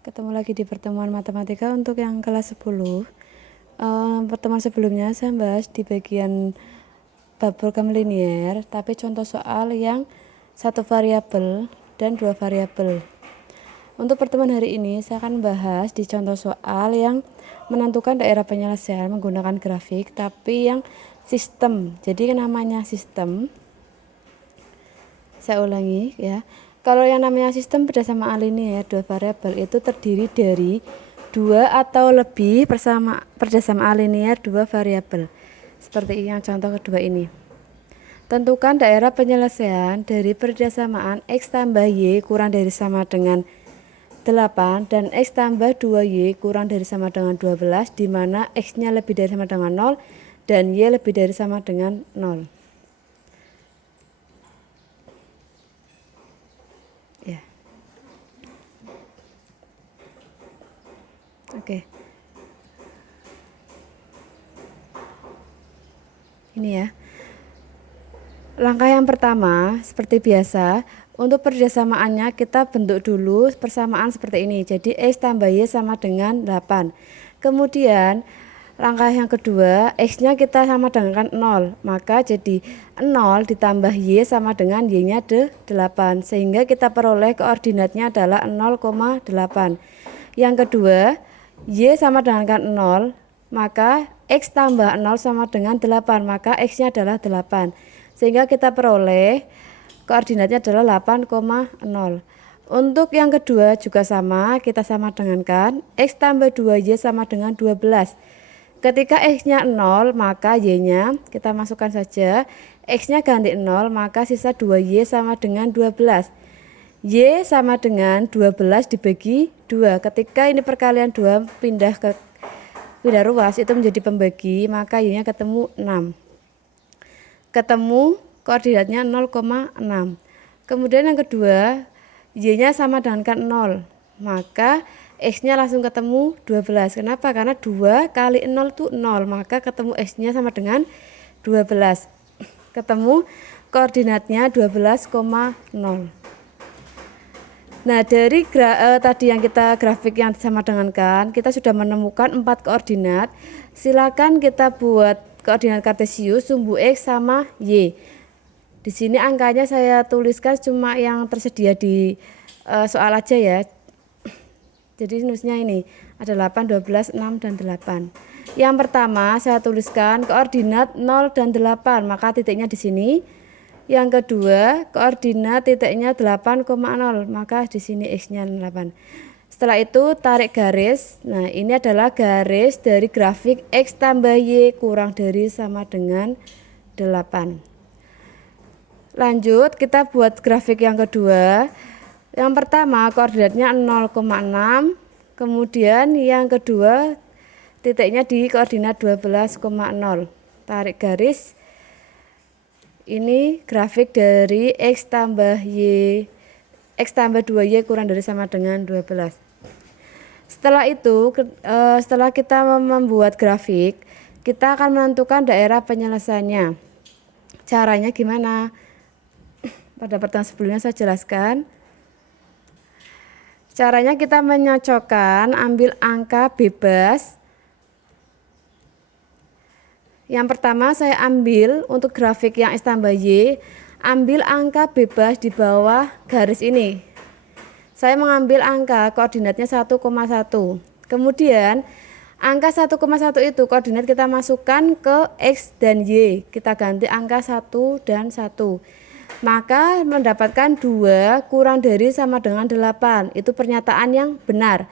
Ketemu lagi di pertemuan matematika untuk yang kelas 10. Pertemuan sebelumnya saya bahas di bagian bab program linier, tapi contoh soal yang satu variabel dan dua variabel. Untuk pertemuan hari ini saya akan bahas di contoh soal yang menentukan daerah penyelesaian menggunakan grafik, tapi yang sistem. Jadi namanya sistem. Saya ulangi ya. Kalau yang namanya sistem persamaan linier dua variabel itu terdiri dari dua atau lebih persamaan linier dua variabel. Seperti yang contoh kedua ini. Tentukan daerah penyelesaian dari persamaan x tambah y kurang dari sama dengan 8 dan x tambah 2y kurang dari sama dengan 12, di mana x-nya lebih dari sama dengan 0 dan y lebih dari sama dengan 0. Ya. Oke. Ini ya. Langkah yang pertama, seperti biasa, untuk persamaannya kita bentuk dulu persamaan seperti ini. Jadi x tambah y sama dengan 8. Kemudian langkah yang kedua, x-nya kita sama dengan 0. Maka jadi 0 ditambah y sama dengan y-nya 8. Sehingga kita peroleh koordinatnya adalah 0,8. Yang kedua, y sama dengan 0. Maka x tambah 0 sama dengan 8. Maka x-nya adalah 8. Sehingga kita peroleh koordinatnya adalah 8,0. Untuk yang kedua juga sama, kita sama dengankan x tambah 2y sama dengan 12. Ketika x-nya 0, maka y-nya kita masukkan saja. X-nya ganti 0, maka sisa 2y sama dengan 12. Y sama dengan 12 dibagi 2. Ketika ini perkalian 2 pindah ruas itu menjadi pembagi, maka y-nya ketemu 6. Ketemu koordinatnya 0,6. Kemudian yang kedua, y-nya sama dengan 0. Maka x-nya langsung ketemu 12. Kenapa? Karena 2 kali 0 itu 0. Maka ketemu x-nya sama dengan 12. Ketemu koordinatnya 12,0. Nah, dari tadi yang kita grafik yang sama dengankan, kita sudah menemukan 4 koordinat. Silakan kita buat koordinat kartesius sumbu x sama y. Di sini angkanya saya tuliskan cuma yang tersedia di soal aja ya. Jadi nulisnya ini ada 8, 12, 6, dan 8. Yang pertama saya tuliskan koordinat 0 dan 8, maka titiknya di sini. Yang kedua koordinat titiknya 8,0, maka di sini x-nya 8. Setelah itu tarik garis. Nah, ini adalah garis dari grafik x tambah y kurang dari sama dengan 8. Lanjut kita buat grafik yang kedua. Yang pertama koordinatnya 0,6. Kemudian yang kedua titiknya di koordinat 12,0. Tarik garis. Ini grafik dari x tambah 2y kurang dari sama dengan 12. Setelah itu, setelah kita membuat grafik, kita akan menentukan daerah penyelesaiannya. Caranya gimana? Pada pertemuan sebelumnya saya jelaskan. Caranya kita menyocokkan, ambil angka bebas. Yang pertama saya ambil untuk grafik yang x tambah y, ambil angka bebas di bawah garis ini. Saya mengambil angka koordinatnya 1,1. Kemudian angka 1,1 itu koordinat kita masukkan ke x dan y. Kita ganti angka 1 dan 1. Maka mendapatkan 2 kurang dari sama dengan 8. Itu pernyataan yang benar.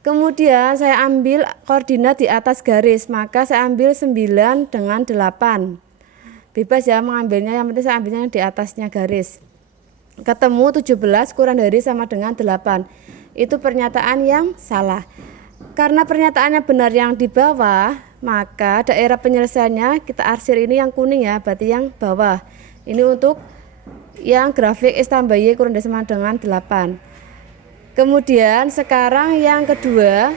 Kemudian saya ambil koordinat di atas garis. Maka saya ambil 9 dengan 8. Bebas ya mengambilnya, yang penting saya ambilnya di atasnya garis. Ketemu 17 kurang dari sama dengan 8. Itu pernyataan yang salah. Karena pernyataannya benar yang di bawah, maka daerah penyelesaiannya kita arsir ini yang kuning ya, berarti yang bawah. Ini untuk yang grafik x tambah y kurang dari sama dengan 8. Kemudian sekarang yang kedua,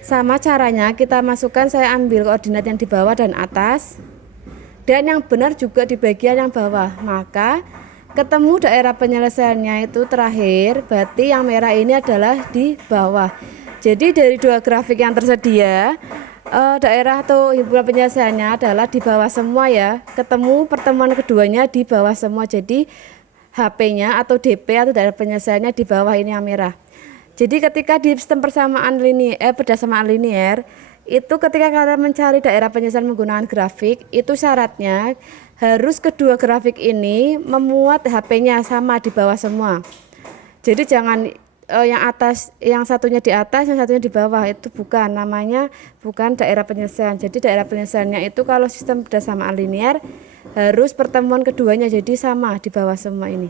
sama caranya kita masukkan, saya ambil koordinat yang di bawah dan atas. Dan yang benar juga di bagian yang bawah. Maka Ketemu daerah penyelesaiannya itu terakhir, berarti yang merah ini adalah di bawah. Jadi dari dua grafik yang tersedia, daerah atau himpunan penyelesaiannya adalah di bawah semua ya. Ketemu pertemuan keduanya di bawah semua. Jadi HP-nya atau DP atau daerah penyelesaiannya di bawah ini yang merah. Jadi ketika di sistem persamaan linier itu ketika kalian mencari daerah penyelesaian menggunakan grafik, itu syaratnya harus kedua grafik ini memuat HP-nya sama di bawah semua. Jadi jangan yang atas, yang satunya di atas, yang satunya di bawah, itu bukan namanya, bukan daerah penyelesaian. Jadi daerah penyelesaiannya itu kalau sistem persamaan linier harus pertemuan keduanya jadi sama di bawah semua ini,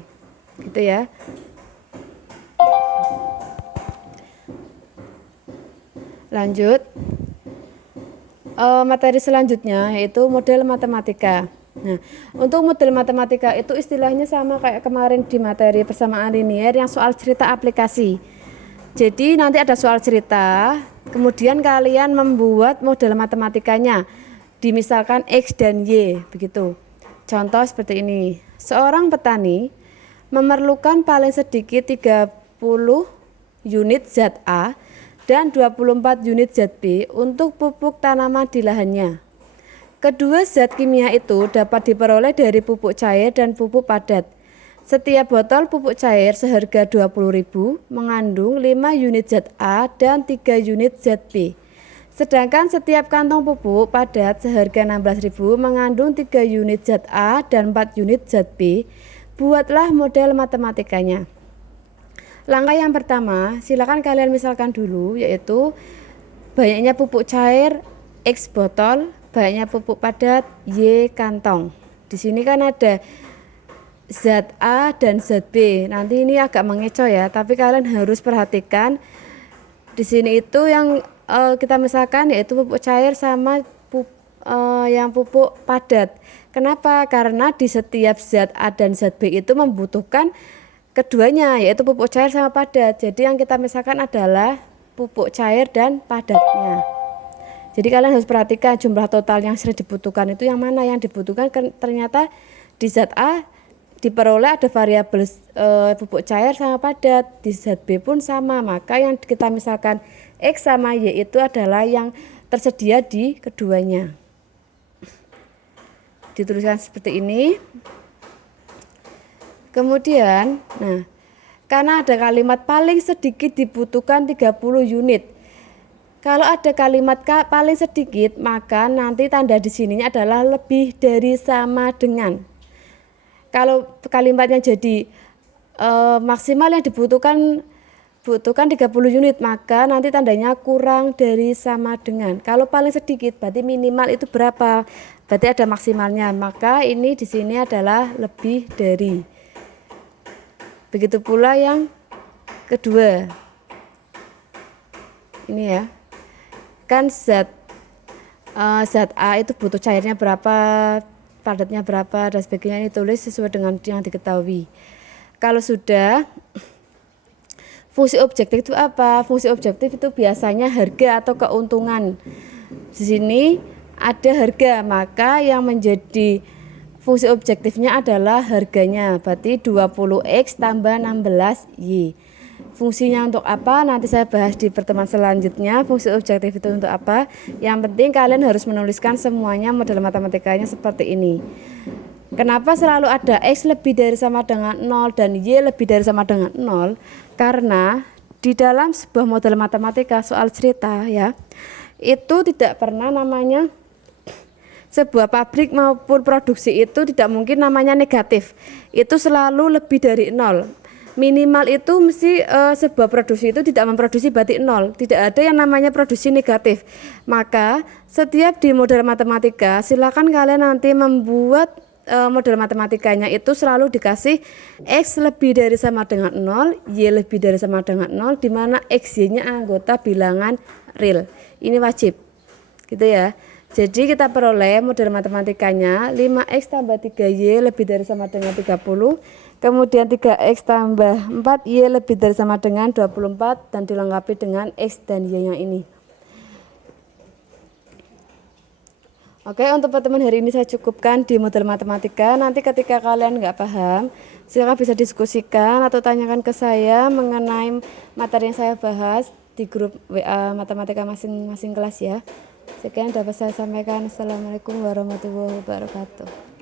gitu ya. Lanjut, materi selanjutnya yaitu model matematika. Nah, untuk model matematika itu istilahnya sama kayak kemarin di materi persamaan linier yang soal cerita aplikasi. Jadi nanti ada soal cerita, kemudian kalian membuat model matematikanya, dimisalkan X dan Y, begitu. Contoh seperti ini, seorang petani memerlukan paling sedikit 30 unit ZA dan 24 unit ZB untuk pupuk tanaman di lahannya. Kedua zat kimia itu dapat diperoleh dari pupuk cair dan pupuk padat. Setiap botol pupuk cair seharga 20.000 mengandung 5 unit ZA dan 3 unit ZB. Sedangkan setiap kantong pupuk padat seharga 16.000 mengandung 3 unit ZA dan 4 unit ZB. Buatlah model matematikanya. Langkah yang pertama, silakan kalian misalkan dulu, yaitu banyaknya pupuk cair X botol, banyaknya pupuk padat Y kantong. Di sini kan ada ZA dan ZB. Nanti ini agak mengecoh ya, tapi kalian harus perhatikan di sini itu yang kita misalkan yaitu pupuk cair sama yang pupuk padat. Kenapa? Karena di setiap ZA dan ZB itu membutuhkan keduanya, yaitu pupuk cair sama padat. Jadi yang kita misalkan adalah pupuk cair dan padatnya. Jadi kalian harus perhatikan jumlah total yang sering dibutuhkan itu yang mana. Yang dibutuhkan ternyata di ZA diperoleh ada variabel pupuk cair sama padat, di ZB pun sama. Maka yang kita misalkan X sama Y itu adalah yang tersedia di keduanya. Dituliskan seperti ini. Kemudian, nah, karena ada kalimat paling sedikit dibutuhkan 30 unit. Kalau ada kalimat paling sedikit, maka nanti tanda di sininya adalah lebih dari sama dengan. Kalau kalimatnya jadi maksimal yang dibutuhkan 30 unit, maka nanti tandanya kurang dari sama dengan. Kalau paling sedikit berarti minimal itu berapa? Berarti ada maksimalnya. Maka ini di sini adalah lebih dari. Begitu pula yang kedua. Ini ya. Kan zat A itu butuh cairnya berapa, padatnya berapa dan sebagainya, ini tulis sesuai dengan yang diketahui. Kalau sudah, fungsi objektif itu apa? Fungsi objektif itu biasanya harga atau keuntungan. Di sini ada harga, maka yang menjadi fungsi objektifnya adalah harganya, berarti 20X tambah 16Y. Fungsinya untuk apa? Nanti saya bahas di pertemuan selanjutnya. Fungsi objektif itu untuk apa? Yang penting kalian harus menuliskan semuanya model matematikanya seperti ini. Kenapa selalu ada X lebih dari sama dengan 0 dan Y lebih dari sama dengan 0? Karena di dalam sebuah model matematika soal cerita ya, itu tidak pernah namanya sebuah pabrik maupun produksi itu tidak mungkin namanya negatif. Itu selalu lebih dari 0. Minimal itu mesti sebuah produksi itu tidak memproduksi berarti 0. Tidak ada yang namanya produksi negatif. Maka setiap di model matematika silakan kalian nanti membuat model matematikanya itu selalu dikasih X lebih dari sama dengan 0, Y lebih dari sama dengan 0, di mana X, Y-nya anggota bilangan real. Ini wajib. Gitu ya. Jadi kita peroleh model matematikanya 5X tambah 3Y lebih dari sama dengan 30, kemudian 3X tambah 4Y lebih dari sama dengan 24, dan dilengkapi dengan X dan Y yang ini. Oke, untuk pertemuan hari ini saya cukupkan di model matematika. Nanti ketika kalian nggak paham, silakan bisa diskusikan atau tanyakan ke saya mengenai materi yang saya bahas di grup WA matematika masing-masing kelas ya. Sekian dapat saya sampaikan. Assalamualaikum warahmatullahi wabarakatuh.